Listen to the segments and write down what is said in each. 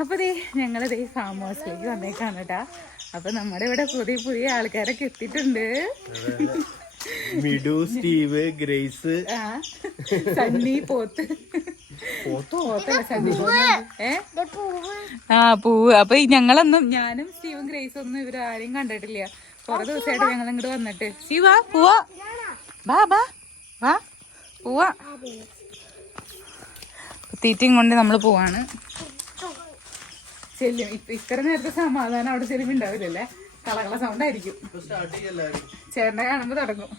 അപ്പൊ ദേ ഞങ്ങളിതേ ഫാം ഹൗസിലേക്ക് വന്നേക്കാണ് കേട്ടാ അപ്പൊ നമ്മുടെ ഇവിടെ പുതിയ പുതിയ ആൾക്കാരൊക്കെ എത്തിയിട്ടുണ്ട്. മിഡു സ്റ്റീവ് ഗ്രേസ്. ആ സണ്ണി പോത്ത്. പോത്തല്ല സണ്ണി. പോത്ത് ഏ? ആ പൂവ്. അപ്പൊ ഞങ്ങളൊന്നും ഞാനും സ്റ്റീവും ഗ്രേസും ഒന്നും ഇവരാരെയും കണ്ടിട്ടില്ല. കുറെ ദിവസമായിട്ട് ഞങ്ങൾ ഇങ്ങോട്ട് വന്നിട്ട്. സ്റ്റീവ് വാ പോവാ. വാ വാ വാ. പോവാ. തീറ്റയും കൊണ്ട് നമ്മൾ പോവാണ്. ചെല്ലും. ഇപ്പൊ ഇത്ര നേരത്തെ സമാധാനം അവിടെ ചെല്ലും ഉണ്ടാവില്ലല്ലേ കളകള സൗണ്ട് ആയിരിക്കും. ചേട്ടനെ കാണുമ്പോ തുടങ്ങും.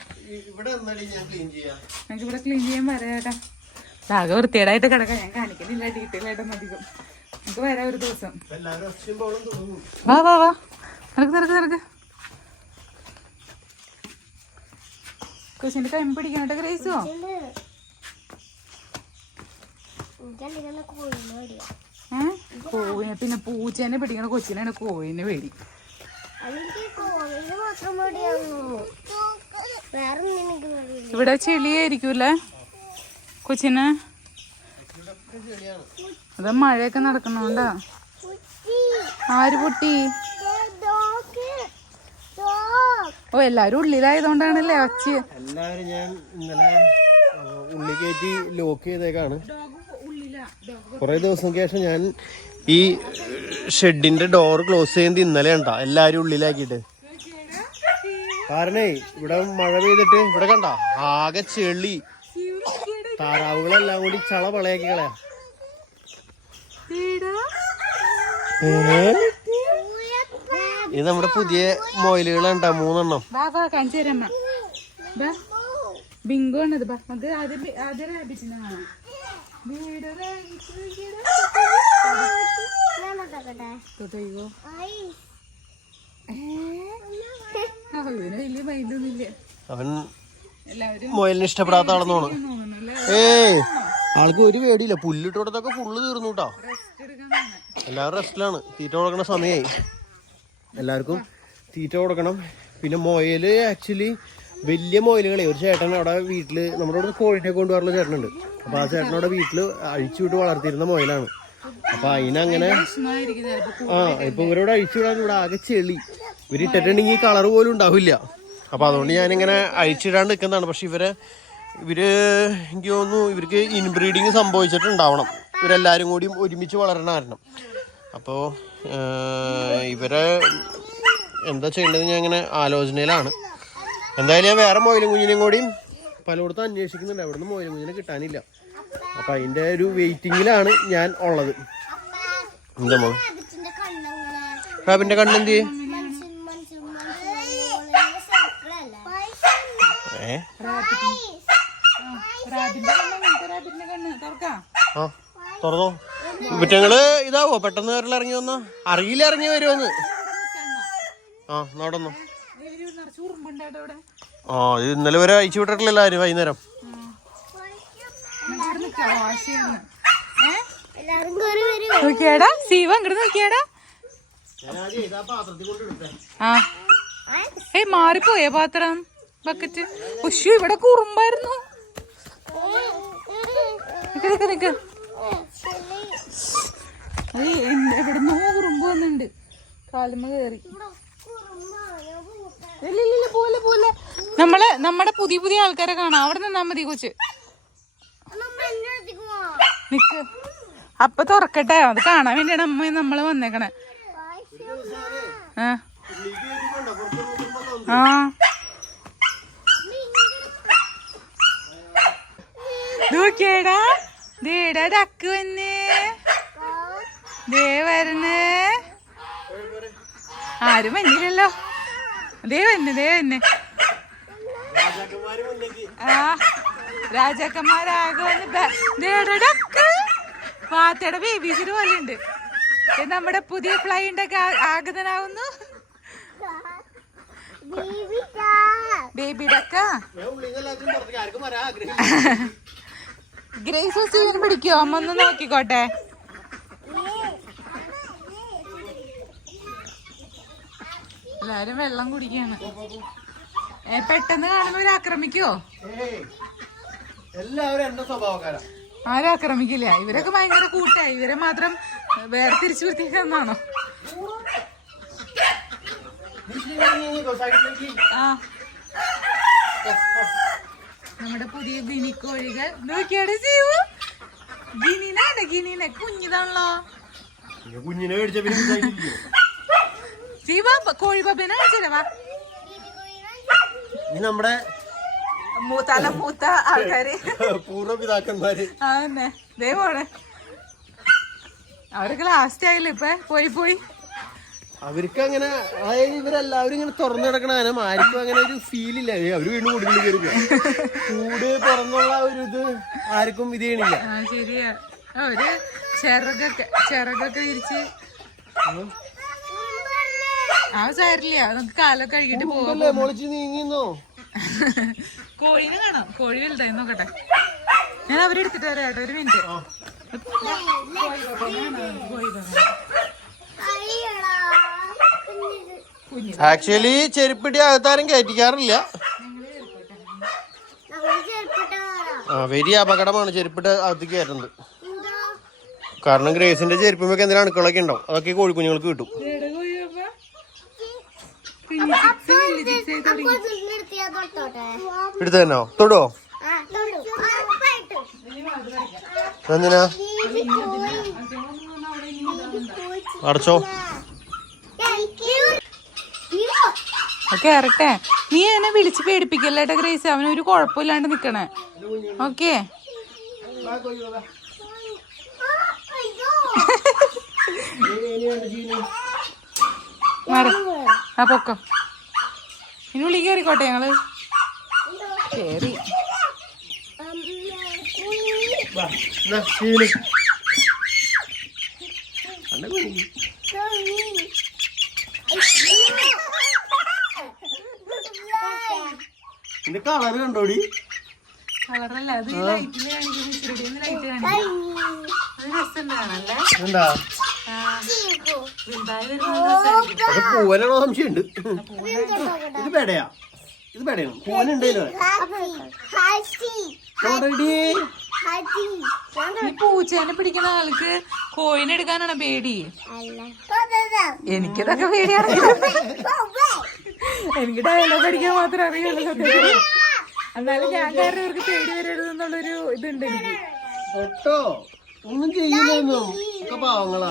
നമുക്ക് ഇവിടെ ക്ലീൻ ചെയ്യാൻ പറയാട്ടാ. ആകെ വൃത്തിയേടായിട്ട് കിടക്കാം. ഞാൻ കാണിക്കുന്നില്ല ഡീറ്റെയിൽ ആയിട്ടൊന്നും അധികം. നമുക്ക് വരാം ഒരു ദിവസം. വാ വാ വാ. നിനക്ക് നിനക്ക് നിനക്ക് കൊച്ചിന്റെ കൈ പിടിക്കണോട്ടെ ഗ്രേസോ? ഏഹ് കോഴിനെ പിന്നെ പൂച്ചേനെ പിടിക്കണ കൊച്ചിനാണ് കോഴിനെ പേടി. ഇവിടെ ചെളിയായിരിക്കൂല കൊച്ചിന്? അത് മഴയൊക്കെ നടക്കുന്നോണ്ടാ. ആര് പൊട്ടി ഓ എല്ലാരും ഉള്ളിലായതുകൊണ്ടാണല്ലേ അച്ഛൻ. എല്ലാവരും ഞാൻ ഇന്നലെ ഉള്ളി കയറ്റി ലോക്ക് ചെയ്തേക്കാണ്. കുറെ ദിവസം ശേഷം ഞാൻ ഈ ഷെഡിന്റെ ഡോർ ക്ലോസ് ചെയ്യുന്നത് ഇന്നലെ ഉണ്ടാ എല്ലാരും ഉള്ളിലാക്കിയിട്ട്. കാരണേ ഇവിടെ മഴ പെയ്തിട്ട് ഇവിടെ കണ്ട ആകെ ചെളി. താറാവുകളെല്ലാം കൂടി ചള പളയാക്കി കളയാ. ഇത് നമ്മുടെ പുതിയ മൊയിലുകളുണ്ടാ മൂന്നെണ്ണം. ബിങ്കോ ആണത് ആദ്യം ആദ്യം തൊട്ടയ്യോ ഇവന് വലിയ മൈൻഡൊന്നുമില്ല അവൻ മൊയിലിനെ ഇഷ്ടപ്പെടാത്ത ആളെന്ന് തോന്നുന്നു ഏയ് ആൾക്ക് ഒരു പേടിയില്ല. പുല്ലിട്ട് കൊടുത്തൊക്കെ ഫുള്ള് തീർന്നു കേട്ടോ എല്ലാവരും റെസ്റ്റിലാണ് തീറ്റ കൊടുക്കണ സമയമായി എല്ലാവർക്കും തീറ്റ കൊടുക്കണം. പിന്നെ മൊയൽ ആക്ച്വലി വലിയ മൊയിലുകളെ. ഒരു ചേട്ടൻ അവിടെ വീട്ടിൽ നമ്മുടെ അവിടെ കോഴിനെ കൊണ്ടുവരുന്ന ചേട്ടനുണ്ട്. അപ്പൊ ആ ചേട്ടനോടെ വീട്ടിൽ അഴിച്ചു വിട്ട് വളർത്തിയിരുന്ന മൊയലാണ്. അപ്പൊ അതിനങ്ങനെ ആ ഇപ്പൊ ഇവരോട് അഴിച്ചു വിടാൻ ഇവിടെ ആകെ ചെളി. ഇവരിട്ടിട്ടുണ്ടെങ്കിൽ ഈ കളർ പോലും ഉണ്ടാവില്ല. അപ്പൊ അതുകൊണ്ട് ഞാനിങ്ങനെ അഴിച്ചിടാണ്ട് നിൽക്കുന്നതാണ്. പക്ഷെ ഇവരെ ഇവർ എനിക്ക് തോന്നുന്നു ഇവർക്ക് ഇൻബ്രീഡിങ് സംഭവിച്ചിട്ടുണ്ടാവണം. ഇവരെല്ലാരും കൂടി ഒരുമിച്ച് വളരണ കാരണം. അപ്പോൾ ഇവരെ എന്താ ചെയ്യേണ്ടത് ഞാൻ ഇങ്ങനെ ആലോചനയിലാണ്. എന്തായാലും ഞാൻ വേറെ മോയിലും കുഞ്ഞിനെയും കൂടിയും പലയിടത്തും അന്വേഷിക്കുന്നുണ്ട്. അവിടുന്ന് മോയിലും കുഞ്ഞിനെ കിട്ടാനില്ല. അപ്പൊ അതിന്റെ ഒരു വെയിറ്റിങ്ങിലാണ് ഞാൻ ഉള്ളത്. എന്താ മോൾ കണ്ണെന്ത്? തുറന്നോ? കുറ്റങ്ങൾ ഇതാവോ? പെട്ടെന്ന് കയറിൽ ഇറങ്ങി വന്നോ? അറിയില്ല ഇറങ്ങി വരുമെന്ന് ആ നടന്നോ ആ ഇത് ഇന്നലെ വരെ അയച്ചു വിട്ടിട്ടില്ലല്ലോ ആരും വൈകുന്നേരം. നോക്കിയാടാ സീവ അങ്ങോട്ട് നോക്കിയാടാ. ആ. മാറിപ്പോയേ പാത്രം? ബക്കറ്റ് ഉഷു ഇവിടെ കുറുമ്പായിരുന്നു. നിക്ക് നിക്ക് ഏയ് എവിടുന്നോ കുറുമ്പ് വന്നിട്ടുണ്ട്. കാലുമ്മ കയറി ഇല്ല ഇല്ല ഇല്ല പോലെ പോലെ നമ്മൾ നമ്മുടെ പുതിയ പുതിയ ആൾക്കാരെ കാണാം. അവിടെ നിന്നാ മതി കൊച്ചു. നിക്ക്. അപ്പൊ തുറക്കട്ടെ. അത് കാണാൻ വേണ്ടിയാണ് അമ്മ നമ്മൾ വന്നേക്കണേ. ആ. ആ. നോക്കിയേടാ. ദേടാ ഡക്ക് വന്നേ. ദേ വരണേ. ആരും വന്നില്ലല്ലോ. ദേ വന്നെ ദേ വന്നെ. ആ രാജാക്കന്മാരാകുമെന്ന് വാത്തയുടെ ബേബീസിന് പോലെ ഉണ്ട്. നമ്മുടെ പുതിയ ഫ്ലൈന്റെ ഒക്കെ ആഗതനാവുന്നു. ബേബി ഡക്ക. ഗ്രേസ് പിടിക്കോ അമ്മ ഒന്ന് നോക്കിക്കോട്ടെ. എല്ലാരും വെള്ളം കുടിക്കാണ്. ഏ, പെട്ടെന്ന് കാണുമ്പോ ഇവർ ആക്രമിക്കോ? എല്ലാവരും എന്റെ സ്വഭാവക്കാരാ. ആരും ആക്രമിക്കില്ല. ഇവരൊക്കെ ഭയങ്കര കൂട്ടായി ഇവരെ മാത്രം വേറെ തിരിച്ചു വൃത്തിയാക്കാന്നാണോ ആ. നമ്മുടെ പുതിയ ഗിനിക്കോഴികൾ നോക്കിയാടെ സീവു ഗിനിനാണ് ഗിനിനെ. കുഞ്ഞിതാണല്ലോ. കുഞ്ഞിനെ മേടിച്ച ഇനി നമ്മുടെ മൂത്ത ആൾക്കാര്. പൂർവപിതാക്കന്മാര്. അതന്നെ. ദൈവമാണ് അവരൊക്കെ ലാസ്റ്റ് ആയില്ലേ ഇപ്പൊ? പോയി പോയി. അവർക്ക് അങ്ങനെ അതായത് ഇവരെല്ലാവരും ഇങ്ങനെ തുറന്നു കിടക്കണ കാരണം ആർക്കും അങ്ങനെ ഒരു ഫീൽ ഇല്ല. അവർ വീണ്ടും കൂടുതൽ കയറി കൂട് തുറന്നുള്ള ഒരു ഇത് ആർക്കും ഇത് ചെയ്യണില്ല. ശരിയാ. ഒരു ചിറകൊക്കെ ചിറകൊക്കെ വിരിച്ച്. ആ സാരില്ല. നമുക്ക് കാലൊക്കെ കഴുകിട്ട് നീങ്ങിന്നോ? കോഴീനെ കാണാം. കോഴി വലുതായി നോക്കട്ടെ. ഞാൻ അവരെടുത്തിട്ട് വരാം കേട്ടോ ഒരു മിനിറ്റ്. ആക്ച്വലി ചെരുപ്പിടി അകത്താരും കയറ്റിക്കാറില്ല. ആ വലിയ അപകടമാണ് ചെരുപ്പിട്ട് അകത്ത് കയറ്റുന്നത് കാരണം ഗ്രേസിന്റെ ചെരുപ്പുമൊക്കെ എന്തെങ്കിലും അണുക്കളൊക്കെ ഉണ്ടാവും. അതൊക്കെ കോഴിക്കുഞ്ഞുങ്ങൾക്ക് കിട്ടും എവിടെ കോഴി പാപ്പ? കുഞ്ഞു ചിക്സ് വലിയ ചിക്സ് ആയി തുടങ്ങി എടുത്തു തൊടോ? തൊടുവോ എന്തിനാ അടച്ചോ. ഓക്കെ ഇറട്ടെ നീ എന്നെ വിളിച്ച് പേടിപ്പിക്കല്ലേട്ടാ ഗ്രേസ്? അവനൊരു കുഴപ്പമില്ലാണ്ട് നിക്കണേ. ഓക്കെ. മാറി. ആ പൊക്കം. ഇനി ഉള്ളി കയറിക്കോട്ടെ ഞങ്ങൾ. ഇതിന്റെ കളറ് കണ്ടോടി? കളറല്ല അത് ലൈറ്റിൽ കാണിക്കുന്ന. ലൈറ്റ് കാണിക്കുന്നു. അത് രസം എന്താ പൂവനാണോ സംശയമുണ്ട്. ഇത് പെടയാ. ഇത് പെടയാണ്. പൂവനുണ്ടല്ലോ പൂച്ചേനെ പിടിക്കുന്ന ആൾക്ക് കോയിനെ എടുക്കാനാണ് പേടി. എനിക്കതൊക്കെ പേടിയാണ് എനിക്ക് ഡയലോഗ് അടിക്കാൻ മാത്രമേ അറിയുള്ളൂ സത്യത്തിൽ എന്നാലും ഞാൻ കാരണം ഇവർക്ക് പേടി വരരുതെന്നുള്ളൊരു ഇതുണ്ട് എനിക്ക്. ഒന്നും ചെയ്യില്ലെന്നും ഒക്കെ പാവങ്ങളാ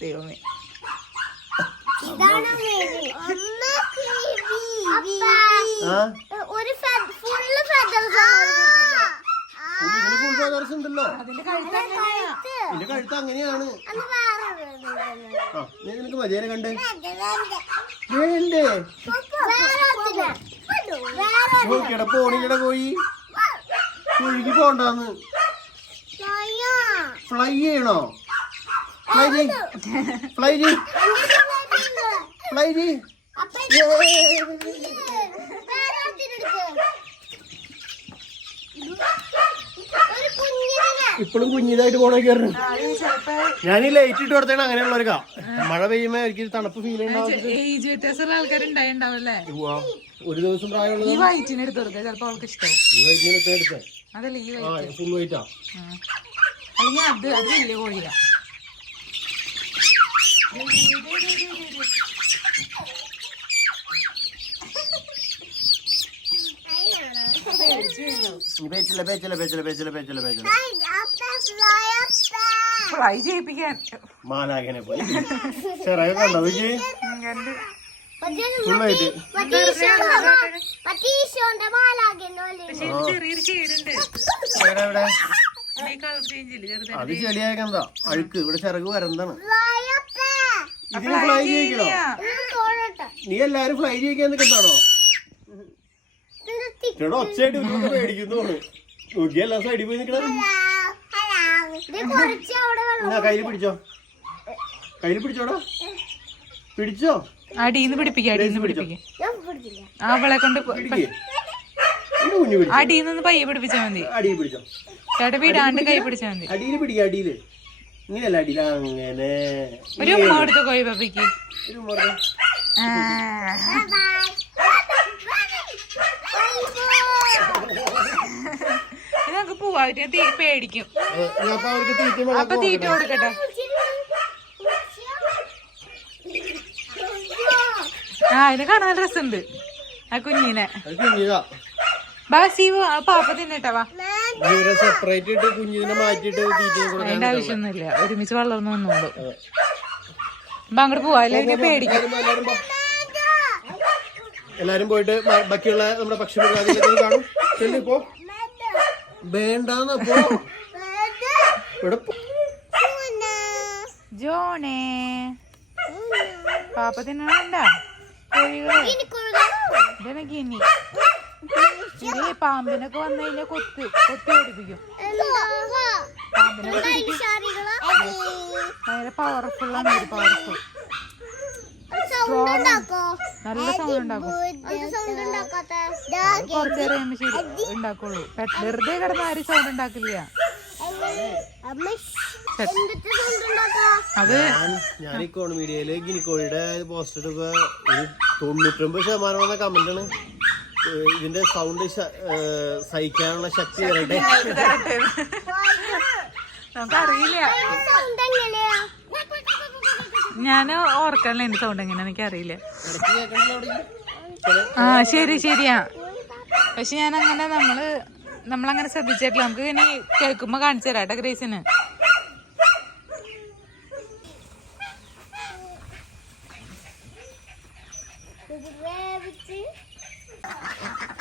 ദൈവമേ. ആ. ഒരു ഫുള്ള് ഇതിന് ഉണ്ടല്ലോ. കഴുത്ത് അങ്ങനെയാ. ഇതിന്റെ കഴുത്ത് അങ്ങനെയാണ്. നീ നിനക്ക് മജേനെ കണ്ടേ. വേണ്ടേ. നോക്കിയട പോണിക്കട പോയി. ഒഴുകി പോണ്ടാന്ന്. ഫ്ലൈ ചെയ്യണോ? ഫ്ലൈ ചെയ്. ഫ്ലൈ ചെയ്. ഫ്ലൈ ചെയ്. ഇപ്പോഴും കുഞ്ഞിതായിട്ട് പോണ കയറുന്നു ഞാൻ ഈ ലൈറ്റ് ഇട്ട് കൊടുത്തേണ അങ്ങനെയുള്ളവർക്കാ. മഴ പെയ്യുമ്പോ എനിക്ക് തണുപ്പ് ഫീൽ. ഒരു ദിവസം പ്രായമുള്ളത് ഈ കൊടുക്കുക ചിലപ്പോ അവൾക്ക് ഇഷ്ടം ഈ വൈകിട്ട് എടുത്തേ അതല്ല ഈ വൈറ്റ് ഫുൾ വൈറ്റാ അല്ലെങ്കിൽ അത് അത് വലിയ കോഴിയാ. പേച്ചില്ല പേച്ചില്ല പേച്ചില്ല പേച്ചില്ല പേച്ചില്ല പേച്ചില്ല ഫ്രൈ ചെയ്യിപ്പിക്കാൻ. മാലാഖനെ പോലെ. ചെറിയ കണ്ടോ ചെറിയൊരു എവിടെ അത് ചെളിയാക്കണ്ട അഴുക്ക്. ഇവിടെ ചിറക് വരന്താണ്. ഇതിന് ഫ്ലൈ ചെയ്യിക്കണോ? നീ എല്ലാരും ഫ്ലൈ ചെയ്യിക്കാൻ നിൽക്കുന്നതാണോ ചേട്ടാ ഒച്ചയായിട്ട് ഇവരൊക്കെ പേടിക്കുന്നു നോക്കി എല്ലാ സൈഡിൽ പോയി നിൽക്കണം കയ്യിൽ പിടിച്ചോ? കയ്യിൽ പിടിച്ചോടാ പിടിച്ചോ? അടിന്ന് പിടിപ്പിക്കാം അടിയിന്ന് പിടിപ്പിക്കാം. ഞാൻ പിടിക്കില്ല ആ അവളെ കൊണ്ട് അടിയിന്ന് പയ്യെ പിടിപ്പിച്ചാ മതി. അടിയിൽ പിടിച്ചോ? വിടാണ്ട് കൈ പിടിച്ചാൽ മതി. അടിയിൽ പിടിക്കുക അടിയിൽ ഇങ്ങനെയല്ല അടിയിൽ. അങ്ങനെ. ഒരു ഉമ്മ കൊടുത്ത കോഴി പപ്പിക്ക്? ഒരു മുറ- ആ. ഇത് നമുക്ക് പോവാ. തീ പേടിക്കും. അപ്പൊ തീറ്റ കൊടുക്കട്ടെ. ആ കാണാൻ രസമുണ്ട്. ആ കുഞ്ഞിനെ. പാപ്പ തിന്നട്ടെ വാ. ഇവരെ സെപ്പറേറ്റ് ഇട്ട് കുഞ്ഞിനെ മാറ്റിയിട്ട് അതിന്റെ ആവശ്യമൊന്നുമില്ല. ഒരുമിച്ച് വളർന്നു വന്നോളൂ അപ്പൊ അങ്ങോട്ട് പോവാ. പേടിക്കും. എല്ലാരും പോയിട്ട് ബാക്കിയുള്ള നമ്മുടെ പക്ഷി കാണും. ചെല്ലി പോ. വേണ്ടാന്ന് പോ. ഇവിടെ പോ. ജോണേ. പാപ്പ തിന്നണ്ട കോഴികളെ. ഇതന്നെ ഇത് പാമ്പിനൊക്കെ വന്നു കൊത്ത് കൊത്തി ഓടിപ്പിക്കും പാമ്പിനെ പിടിക്കും ഭയങ്കര പവർഫുൾ ആണ് ഒരു പവർഫുൾ നല്ല സൗണ്ട് ഉണ്ടാക്കും. കുറച്ച് നേരം ശരി ഉണ്ടാക്കുള്ളൂ. വെറുതെ കിടന്ന് ആരും സൗണ്ട് ഉണ്ടാക്കില്ല. ഞാൻ ഈ ഇക്കോണ് മീഡിയയിൽ ഗിനിക്കോഴിയുടെ പോസ്റ്റർ ഇപ്പൊ തൊണ്ണൂറ്റൊമ്പത് ശതമാനം വന്ന കമന്റ് ആണ്. ഏഹ് ഇതിന്റെ സൗണ്ട് സഹിക്കാനുള്ള ശക്തി വരട്ടെ. നമുക്കറിയില്ല. ഞാൻ ഓർക്കണില്ല എന്റെ സൗണ്ട് എങ്ങനെ എനിക്ക് അറിയില്ല ഇടയ്ക്ക് കേൾക്കണില്ല അവിടെ ചില ആ ശരി ശരിയാ പക്ഷെ ഞാൻ അങ്ങനെ നമ്മൾ നമ്മളങ്ങനെ ശ്രദ്ധിച്ചിട്ടില്ല. നമുക്ക് ഇനി കേൾക്കുമ്പോ കാണിച്ചു തരാം കേട്ടോ ഗ്രേസിന്.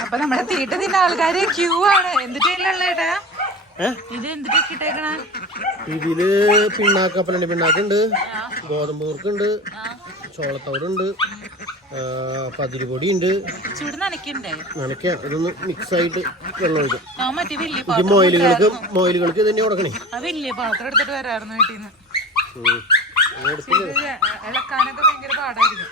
അപ്പൊ നമ്മളെ തീട്ട് തിന്ന ആൾക്കാര് ക്യൂ ആണ്. എന്തിട്ടുള്ള ഏട്ടാ? ഇത് എന്തിട്ടൊക്കെ ഇട്ടേക്കണ ഇതിൽ പിണ്ണാക്കപ്പലുണ്ട്. പിണ്ണാക്കുണ്ട്. ഗോതമ്പ് കുറുക്കുണ്ട്. ചോളത്തവരുണ്ട് പതിരി പൊടി ഉണ്ട് നനയ്ക്ക. ഇതൊന്ന് മിക്സ് ആയിട്ട് വെള്ളം ഒഴിക്കും. പാത്രം മൊയിലുകൾക്ക് മൊയിലുകൾക്ക് ഇത് തന്നെ കൊടുക്കണേ. വലിയ പാത്രം എടുത്തിട്ട് വരാറുന്നു വീട്ടിൽ നിന്ന്. ഇത് ഇളക്കാനൊക്കെ ഭയങ്കര പാടായിരിക്കും.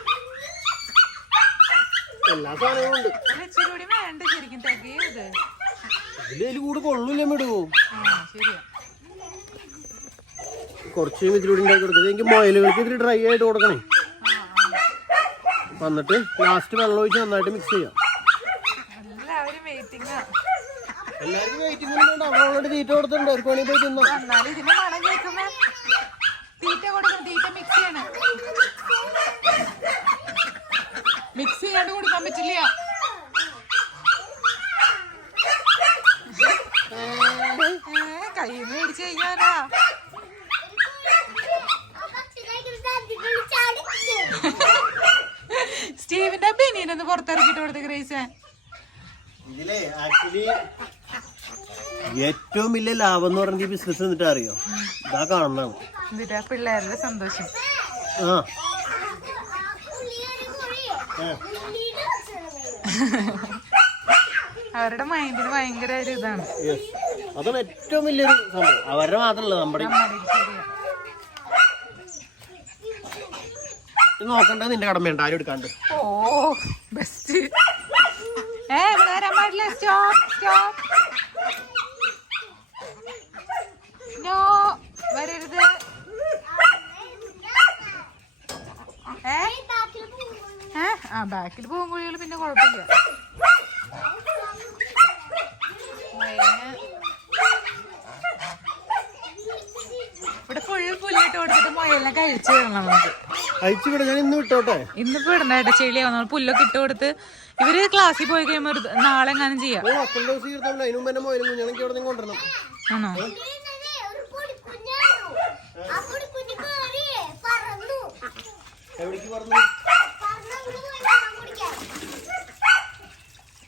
എല്ലാ സാധനങ്ങളും ഉണ്ട്. ഇച്ചിരി വേണ്ട ശരിക്കും തികയോ ഇത് ഇതിൽ ഇതിൽ കൂടെ കൊള്ളൂല മിടൂ കുറച്ച് ഇതിലൂടെ ഉണ്ടാക്കി കൊടുക്കുന്നത് എനിക്ക് മൊയിലുകൾക്ക് ഇതിൽ ഡ്രൈ ആയിട്ട് കൊടുക്കണേ. വന്നിട്ട് ലാസ്റ്റ് വെള്ളം ഒഴിച്ച് നന്നായിട്ട് മിക്സ് ചെയ്യാം. എല്ലാവരും വെയിറ്റിംഗ് അവിടെ തീറ്റ കൊടുത്തിട്ടുണ്ട്. അവർക്ക് വേണമെങ്കിൽ പോയി തിന്നാം എന്നാലും ഇതിന് മണം കേൾക്കുമ്പോ തീറ്റ കൊടുക്കണം തീറ്റ മിക്സ് ചെയ്യണം മിക്സ് കൊടുക്കാൻ പറ്റില്ല. കൈ മേടിച്ചു കഴിഞ്ഞാലാ? സ്റ്റീവിന്റെ ബനിയനൊന്ന് പുറത്തിറക്കിട്ട് കൊടുത്ത് ഗ്രേസ്. ഇതിലേ ആക്ച്വലി ഏറ്റവും വലിയ ലാഭം എന്ന് പറഞ്ഞ ബിസിനസ് എന്നിട്ട് അറിയോ? ഇതാ കാണുന്നതാണ് എന്നിട്ടാ പിള്ളേരുടെ സന്തോഷം? ആ. അവരുടെ മൈൻഡിന് ഭയങ്കര ഒരു ഇതാണ്. അതാണ് ഏറ്റവും വലിയൊരു സംഭവം. അവരുടെ മാത്രമല്ല നമ്മുടെ നോക്കണ്ടത് നിന്റെ കടമയുണ്ട് ആരും എടുക്കാണ്ട്. ഓ ബെസ്റ്റ് ഏ ഇവിടെ വരാൻ പാടില്ല. സ്റ്റോപ്പ് സ്റ്റോപ്പ് നോ വരരുത് ഏ ഏ ആ ബാക്കിൽ പോകും കുഴികൾ പിന്നെ കുഴപ്പമില്ല. ഇവിടെ ഫുൾ പുല്ലിട്ട് കൊടുത്തിട്ട് മുയലിനെ കഴിച്ചു തരണം നമുക്ക്. അയച്ചു വിടാം ഞാൻ ഇന്ന് വിട്ടോട്ടെ? ഇന്നിപ്പോ ഇടണ്ടായിട്ട് ചെളിയാവുന്ന പുല്ലൊക്കെ ഇട്ട് കൊടുത്ത് ഇവർ ക്ലാസ്സിൽ പോയി കഴിയുമ്പോ ഒരു നാളെ എങ്ങാനും ചെയ്യാം. ഓ മക്കളുടെ ദിവസം തീർത്താൽ അതിന് മുമ്പ് തന്നെ പോയിരുന്നു ഞങ്ങൾക്ക് ഇവിടെ നിന്ന് കൊണ്ടുവരണം. ആണോ? എവിടേക്ക് പറഞ്ഞു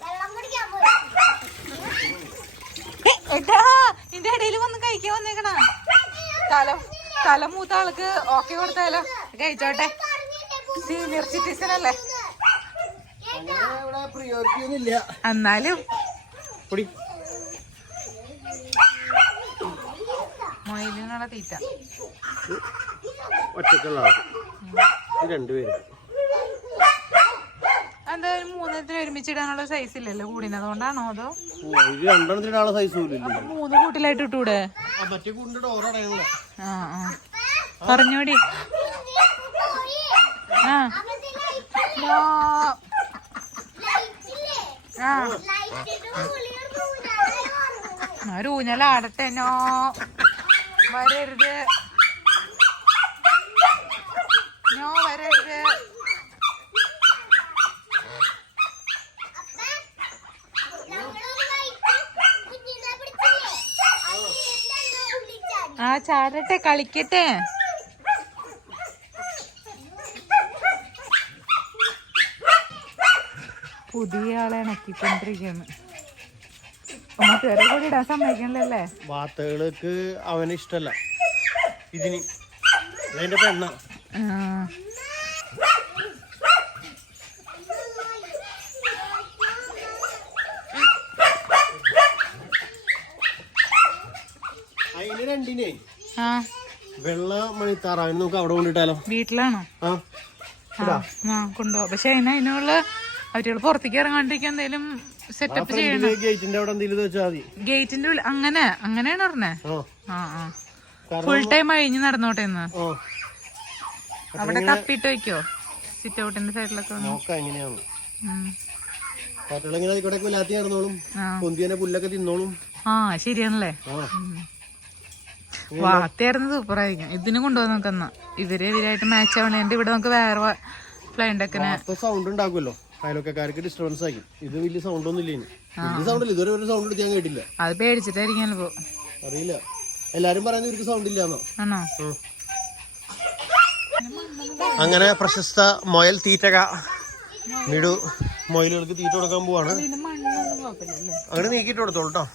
വെള്ളം കുടിക്കാൻ പോയി ഏ, എടാ നിന്റെ ഇടയിൽ വന്ന് കഴിക്കാൻ വന്നേക്കണ. തല തല മൂത്ത ആൾക്ക് ഓക്കെ കൊടുത്താലോ? കഴിച്ചോട്ടെ. സീനിയർ സിറ്റിസൺ അല്ലേ? എന്നാലും. മൊയിലിനുള്ള തീറ്റ. ഒറ്റക്കുള്ള രണ്ടുപേരും. എന്തായാലും മൂന്നെണ്ണത്തിന് ഒരുമിച്ചിടാനുള്ള സൈസ് ഇല്ലല്ലോ കൂടിന് അതുകൊണ്ടാണോ അതോ? ഇത് രണ്ടെണ്ണത്തിന് ഒരാളെ സൈസ് പോലും മൂന്ന് കൂട്ടിലായിട്ട് ഇട്ടൂടെ? ആ മറ്റേ കൂടിന്റെ ഡോർ അടയണല്ലോ. ആ ആ. പറഞ്ഞോടി. ആ. ആ. ഒരു ഊഞ്ഞാൽ ആടട്ടെ നോ വരരുത്. നോ വരരുത് ഞങ്ങളൊരു വൈറ്റ് കുഞ്ഞിനെ പിടിച്ചില്ലേ അത് എന്നെ ഉള്ളിച്ചാടി ആ ചാടട്ടെ കളിക്കട്ടെ. പുതിയ ആളെ ഇണക്കിക്കൊണ്ടിരിക്കുന്നു. മറ്റേറെ കൂടി ഇടാൻ സമ്മതിക്കണല്ലേ വാർത്തകൾക്ക് അവന് ഇഷ്ടല്ല ഇതിന് അതിന്റെ പെണ്ണ. ആ. വെള്ള മണിത്താറാവിന് നമുക്ക് അവിടെ കൊണ്ടിട്ടാലോ? വീട്ടിലാണോ? ആ. പക്ഷെ അതിന് അതിനുള്ള അവരുകൾ പുറത്തേക്ക് ഇറങ്ങാണ്ടിരിക്കാൻ എന്തെങ്കിലും സെറ്റപ്പ് ചെയ്യണം. ഗേറ്റിന്റെ അവിടെ എന്തെങ്കിലും വെച്ചാൽ മതി. ഗേറ്റിന്റെ ഉള്ളിൽ അങ്ങനെ അങ്ങനെയാണ് പറഞ്ഞേ. ആ. ഫുൾ ടൈം അഴിഞ്ഞ് നടന്നോട്ടെ ഇന്ന്? അവിടെ കപ്പിട്ട് വെക്കോ? സിറ്റ് ഔട്ടിന്റെ സൈഡിലൊക്കെ ആ. ശരിയാണല്ലേ? വാർത്തയായിരുന്നു സൂപ്പറായിരിക്കും ഇതിന് കൊണ്ടുപോകാൻ നോക്കുന്ന ഇവർ ഇവരായിട്ട് മാച്ച് ആവണേന്റെ ഇവിടെ നമുക്ക് വേറെ ഫ്ലൈൻഡ് അപ്പൊ സൗണ്ട് ഉണ്ടാക്കുമല്ലോ അയലൊക്കെക്കാർക്ക് ഡിസ്റ്റർബൻസ് ആക്കി ഇത് വലിയ സൗണ്ട് ഒന്നും ഇല്ല സൗണ്ട് ഇല്ല. ഇതുവരെ ഒരു സൗണ്ട് ഞാൻ കേട്ടില്ല. അത് പേടിച്ചിട്ടായിരിക്കും ചിലപ്പോ. അറിയില്ല. എല്ലാരും പറയുന്നത് ഇവർക്ക് സൗണ്ട് ഇല്ലാന്നോ? ആണോ? അങ്ങനെ പ്രശസ്ത മൊയൽ തീറ്റക മിടു മൊയിലുകൾക്ക് തീറ്റ കൊടുക്കാൻ പോവാണ്. അങ്ങനെ നീക്കിട്ട് കൊടുത്തോളൂ കേട്ടോ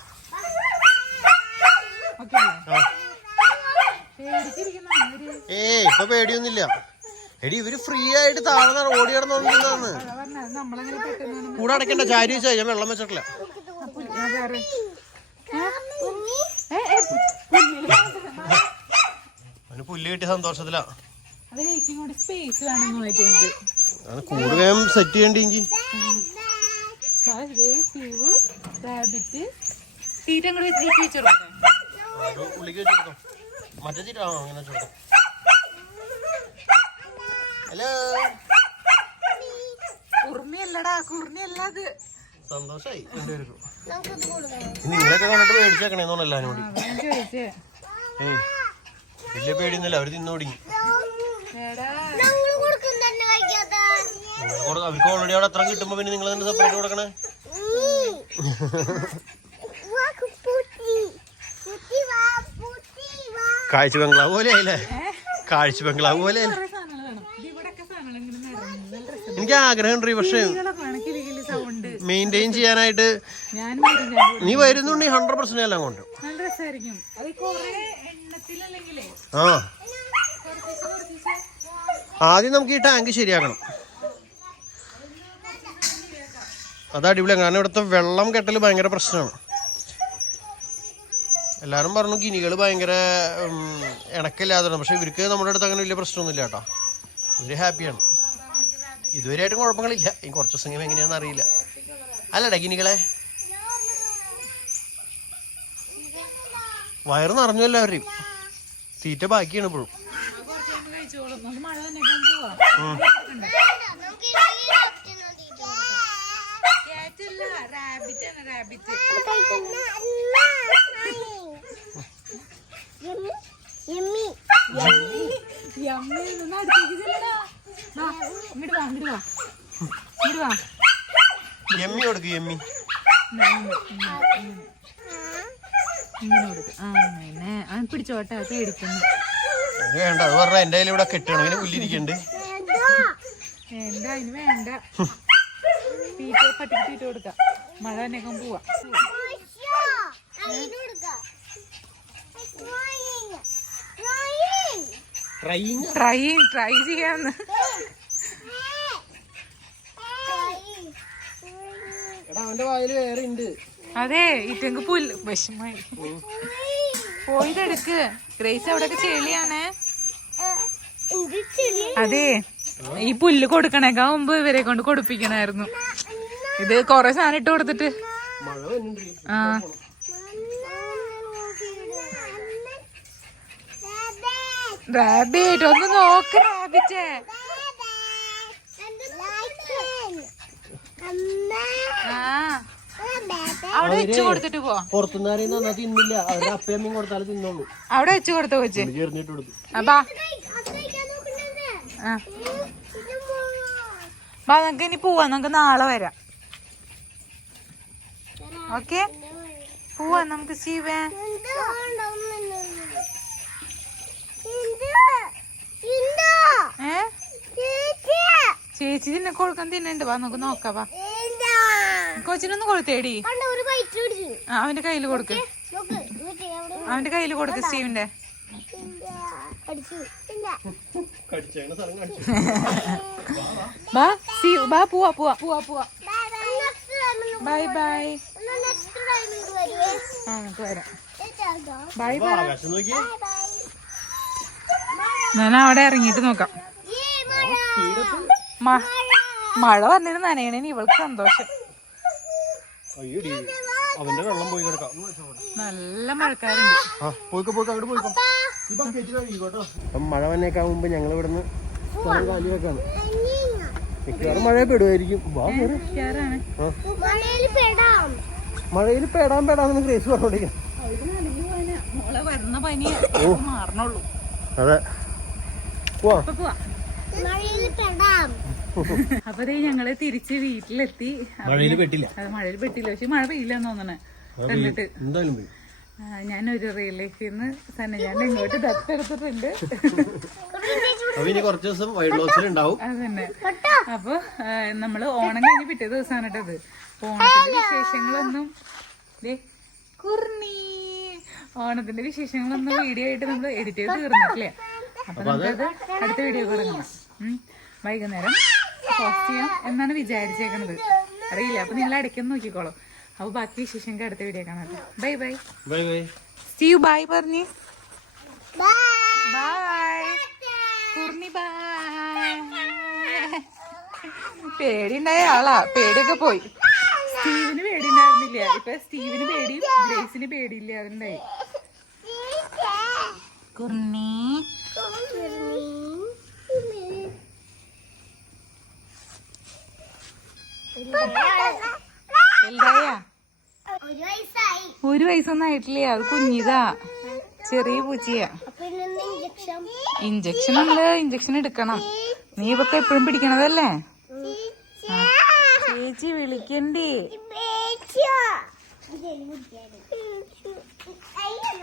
അവർ ഏ ഇപ്പൊ പേടിയൊന്നുമില്ല. എടി ഇവർ ഫ്രീ ആയിട്ട് താഴെ ഓടി കിടന്നോണ്ടിരുന്നാന്ന് കൂടെ അടയ്ക്കണ്ട ചാരി വെച്ചാ ഞാൻ വെള്ളം വെച്ചിട്ടില്ല. അവന് പുല്ല് കിട്ടിയ സന്തോഷത്തിലാ. കൂടി കൂട് വേഗം സെറ്റ് ചെയ്യണ്ടെങ്കിൽ തീറ്റ വെച്ചോട്ടെ ഉള്ളിക്ക് വെച്ചെടുത്തോ മറ്റേ ആ അങ്ങനെ വെച്ചെടുത്തോ ഹലോ. കുർണിയല്ലടാ കുർണിയല്ല അത്. സന്തോഷായി. നിങ്ങളൊക്കെ കണ്ടിട്ട് പേടിച്ചേക്കണേന്നോണ്ട് എല്ലാരും കൂടി. ഏയ് വലിയ പേടിയൊന്നുമില്ല അവർ തിന്നോടി എടാ. ഞങ്ങൾ കൊടുക്കും തന്നെ കഴിക്കാത്ത. നിങ്ങൾ കൊടുക്ക- അവർക്ക് ഓൾറെഡി അവിടെ എത്ര കിട്ടുമ്പോ പിന്നെ നിങ്ങൾ തന്നെ സെപ്പറേറ്റ് കൊടുക്കണേ. കാഴ്ച ബംഗ്ലാവ് പോലെ ആയില്ലേ കാഴ്ച ബംഗ്ലാവ് പോലെ എനിക്ക് ആഗ്രഹം ഉണ്ട് പക്ഷെ മെയിന്റെയിൻ ചെയ്യാനായിട്ട്. നീ വരുന്നുണ്ടെങ്കിൽ ഹൺഡ്രഡ് പെർസെന്റ് എല്ലാം കൊണ്ട്. ആ. ആദ്യം നമുക്ക് ഈ ടാങ്ക് ശരിയാക്കണം. അത് അടിപൊളിയാണ്. കാരണം ഇവിടുത്തെ വെള്ളം കെട്ടൽ ഭയങ്കര പ്രശ്നമാണ്. എല്ലാവരും പറഞ്ഞു ഗിനികൾ ഭയങ്കര ഉം, ഇണക്കില്ലാതാണ് പക്ഷെ ഇവർക്ക് നമ്മുടെ അടുത്ത് അങ്ങനെ വലിയ പ്രശ്നമൊന്നുമില്ല കേട്ടോ. ഇവർ ഹാപ്പിയാണ്. ഇതുവരെയായിട്ടും കുഴപ്പങ്ങളില്ല. ഈ കുറച്ച് ദിവസം എങ്ങനെയാണെന്ന് അറിയില്ല. അല്ലടാ ഗിനികളെ. വയറ് നിറഞ്ഞു എല്ലാവരെയും തീറ്റ ബാക്കിയാണ് ഇപ്പോഴും. റാബിറ്റ് ആണ് റാബിറ്റ് യമ്മി യമ്മി നിന്ന് അടുത്തേക്ക് ചെല്ലടാ വാ, ഇങ്ങോട്ട് വാ ഇങ്ങോട്ട് വാ ഇങ്ങോട്ട് വാ കൊടുക്ക് ആ പിടിച്ചോട്ടെ വേണ്ട അത് വേണ്ട വേണ്ട. കൊടുക്കാം. മഴ തന്നെ പോവാ. ട്രൈ ട്രൈ ചെയ്യാന്ന് അതെ ഇറ്റങ്ക് പുല്ല്. വിഷമായി. പോയിട്ടെടുക്ക് ഗ്രേസ് അവിടെയൊക്കെ ചെളിയാണേ. അതെ ഈ പുല്ല് കൊടുക്കണേക്കാ മുമ്പ് ഇവരെ കൊണ്ട് കൊടുപ്പിക്കണായിരുന്നു. ഇത് കൊറേ സാധനം ഇട്ട് കൊടുത്തിട്ട്. ആ. റാബിറ്റ് ഒന്ന് നോക്ക് റാബിറ്റ് അവിടെ വെച്ച് കൊടുത്തിട്ട് പുറത്തുനിന്ന് നന്നാ തിന്നില്ല. അവരുടെ അപ്പയമ്മയും കൊടുത്താലും തിന്നുള്ളൂ അവിടെ വെച്ച് കൊടുത്ത കൊച്ച്? അപ്പാ. ആ. നമുക്ക് ഇനി പോവാം. നമുക്ക് നാളെ വരാം. ഓക്കെ? പോവാ നമുക്ക് ശിവേ. ഏ? ചേച്ചി തിന്നെ കൊടുക്കാൻ തിന്നുണ്ട് വാ നമുക്ക് നോക്കാ വാ. കൊച്ചിനൊന്ന് കൊടുത്തേടി. അവന്റെ കയ്യിൽ കൊടുക്ക്. അവന്റെ കയ്യിൽ കൊടുക്ക് സ്റ്റീവിന്റെ. ബാ ബാ പോവാ പോവാ പോവാ പോവാ. നെക്സ്റ്റ് ടൈമിൽ ബൈ. ആ നമുക്ക് വരാം. Bye bye. ഞാൻ അവിടെ ഇറങ്ങിയിട്ട് നോക്കാം. മഴ വന്നിട്ട് നനയണേന് ഇവൾക്ക് സന്തോഷം. അയ്യോടി അവന്റെ വെള്ളം പോയി കിടക്കാം. നല്ല മഴക്കാരുണ്ട്. പോയിക്കോ അങ്ങോട്ട് മഴ വന്നേക്കാൻ മുമ്പ് ഞങ്ങൾ ഇവിടുന്ന് സ്ഥലം കാലി വെക്കാണ്. മിക്കവാറും മഴ പെടുവായിരിക്കും. മഴയിൽ പെടാം. മഴയിൽ പെടാൻ പെടാന്ന് ഗ്രേസ് പറഞ്ഞോണ്ടിരിക്കാം മാറണുള്ളൂ. അതെ. അപ്പൊ ഞങ്ങൾ തിരിച്ച് വീട്ടിലെത്തി. മഴയിൽ പെട്ടില്ല. മഴയിൽ പെട്ടില്ല. പക്ഷെ മഴ പെയ്യില്ലെന്ന് തോന്നണേ. കണ്ടിട്ട് ഞാനൊരു റിയൽ ലൈഫിൽ നിന്ന് തന്നെ ഞാൻ ഇങ്ങോട്ട് ദത്തെടുത്തിട്ടുണ്ട്. കുറച്ച് ദിവസം അതന്നെ അപ്പൊ നമ്മൾ ഓണം കഴിഞ്ഞ് പിറ്റേ ദിവസമാണ് കേട്ടത് ഓണത്തിന്റെ വിശേഷങ്ങളൊന്നും കുർണി. ഓണത്തിന്റെ വിശേഷങ്ങളൊന്നും വീഡിയോ ആയിട്ട് നമ്മൾ എഡിറ്റ് ചെയ്ത് തീർന്നിട്ടില്ല. അപ്പൊ നമുക്കത് അടുത്ത വീഡിയോ ഉം. വൈകുന്നേരം പോസ്റ്റ് ചെയ്യാം എന്നാണ് വിചാരിച്ചേക്കുന്നത്. അറിയില്ല. അപ്പൊ നിങ്ങൾ ഇടയ്ക്കൊന്ന് നോക്കിക്കോളൂ. അപ്പൊ ബാക്കി വിശേഷം അടുത്ത വീഡിയോ കാണാം. Bye bye. Bye bye. See bye പറഞ്ഞേ. ബൈ ബൈ കുർണി ബൈ പേടിണ്ടായ ആളാ. പേടിയൊക്കെ പോയി. സ്റ്റീവിന് പേടിയുണ്ടായിരുന്നില്ല. ഇപ്പൊ സ്റ്റീവിന് പേടിയും ഗ്രേസിന് പേടിയില്ല അതുണ്ടായി കുർണി. ഒരു വയസ്സൊന്നും ആയിട്ടില്ല? അത് കുഞ്ഞിതാ. ചെറിയ പൂച്ചയാ. ഇഞ്ചക്ഷൻ ഉണ്ട്. ഇഞ്ചക്ഷൻ എടുക്കണം. നീ ഇവക്ക് എപ്പോഴും പിടിക്കണതല്ലേ? ചേച്ചി വിളിക്കണ്ടേ. അയ്യോ